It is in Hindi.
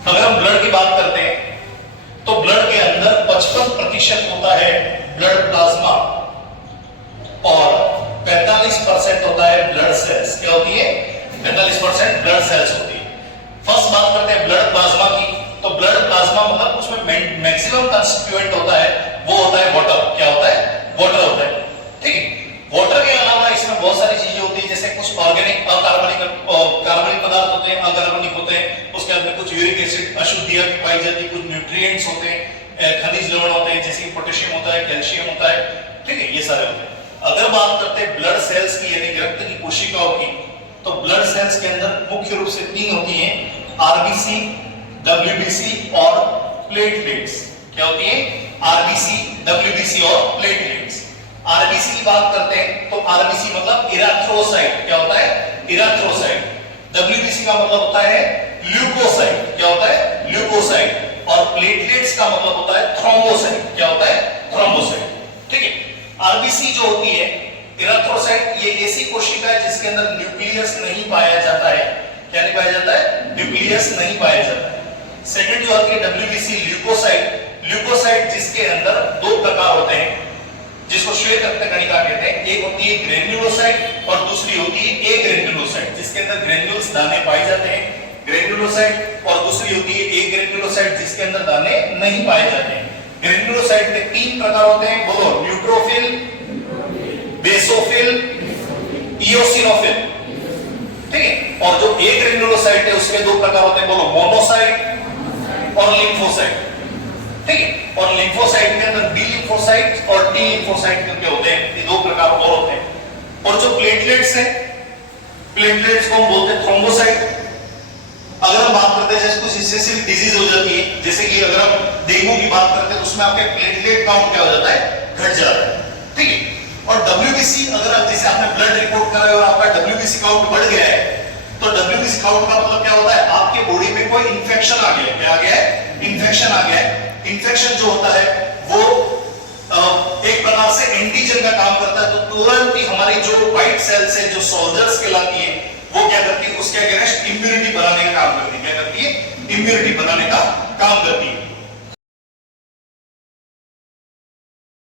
अगर हम ब्लड की बात करते हैं तो ब्लड के अंदर 55% होता है ब्लड प्लाज्मा और 45% होता है ब्लड सेल्स। क्या होती है? 45% ब्लड सेल्स होती है। फर्स्ट बात करते हैं ब्लड प्लाज्मा की, तो ब्लड प्लाज्मा मतलब उसमें मैक्सिमम कंस्टिट्यूएंट होता है, वो होता है वाटर। क्या होता है? वाटर होता है। ठीक है। वाटर के अलावा इसमें बहुत सारी चीजें होती है, जैसे कुछ ऑर्गेनिक कार्बनिक पदार्थ होते हैं, अकार्बनिक होते हैं, उसके अंदर कुछ यूरिक एसिड अशुद्धियां भी पाई जाती है, कुछ न्यूट्रिएंट्स होते हैं, खनिज लवण होते हैं, जैसे पोटेशियम होता है, कैल्शियम होता है। ठीक है, ये सारे होते हैं। अगर बात करते हैं ब्लड सेल्स की यानी रक्त की कोशिकाओं की, तो ब्लड सेल्स के अंदर मुख्य रूप से 3 होती हैं, आरबीसी, डब्ल्यूबीसी और प्लेटलेट्स। क्या होती है? आरबीसी, डब्ल्यूबीसी और प्लेटलेट्स। आरबीसी की बात करते हैं तो आरबीसी मतलब इरेथ्रोसाइट। क्या होता है? इरेथ्रोसाइट। डब्ल्यूबीसी का मतलब होता है ल्यूकोसाइट। क्या होता है? ल्यूकोसाइट। और प्लेटलेट्स का मतलब होता है थ्रोम्बोसाइट। क्या होता है? थ्रोम्बोसाइट। ठीक है। आरबीसी जो होती है इरेथ्रोसाइट, ये ऐसी कोशिका है जिसके अंदर न्यूक्लियस नहीं पाया जाता है। क्या नहीं पाया जाता है? न्यूक्लियस नहीं पाया जाता है। सेकंड जो होती है डब्ल्यूबीसी ल्यूकोसाइट। ल्यूकोसाइट जिसके अंदर 2 प्रकार होते हैं, जिसको श्वेत रक्त कणिका कहते हैं। एक होती है ग्रेन्युलोसाइट और दूसरी होती है एग्रेन्युलोसाइट, जिसके अंदर ग्रेन्यूल्स दाने पाए जाते हैं, ग्रेन्युलोसाइट। और दूसरी होती है एग्रेन्युलोसाइट, जिसके अंदर दाने नहीं पाए जाते हैं। ग्रेन्युलोसाइट के 3 प्रकार होते हैं, बोलो। Neutrophil, basophil, eosinophil. ठीक है। और जो एग्रेन्युलोसाइट है उसके 2 प्रकार होते हैं, बोलो। मोनोसाइट और लिम्फोसाइट। ठीक है। और लिम्फोसाइट के अंदर बी लिम्फोसाइट और टी लिम्फोसाइट करके होते हैं, ये 2 प्रकार और होते हैं। और जो प्लेटलेट्स हैं, प्लेटलेट्स को हम बोलते हैं थ्रोम्बोसाइट। अगर हम बात करते हैं जैसे कुछ इससे सिर्फ डिजीज हो जाती है, जैसे कि अगर हम डेंगू की बात करते हैं तो उसमें आपके प्लेटलेट काउंट क्या हो जाता है? घट जाता है। ठीक है। और डब्ल्यूबीसी, अगर आप जैसे आपने ब्लड रिपोर्ट करा है और आपका डब्ल्यूबीसी काउंट बढ़ गया है, तो डब्ल्यूबीसी काउंट का मतलब क्या होता है? आपके बॉडी में कोई इंफेक्शन आ गया है। क्या आ गया है? इंफेक्शन आ गया है। इंफेक्शन जो होता है वो एक प्रकार से एंटीजन का काम करता है, तो तुरंत ही हमारी जो व्हाइट सेल्स है, जो सोल्जर्स कहलाती है, वो क्या करती है? उसके अगेंस्ट इम्यूनिटी बनाने का काम करती है। क्या करती है? इम्यूनिटी बनाने का काम करती है।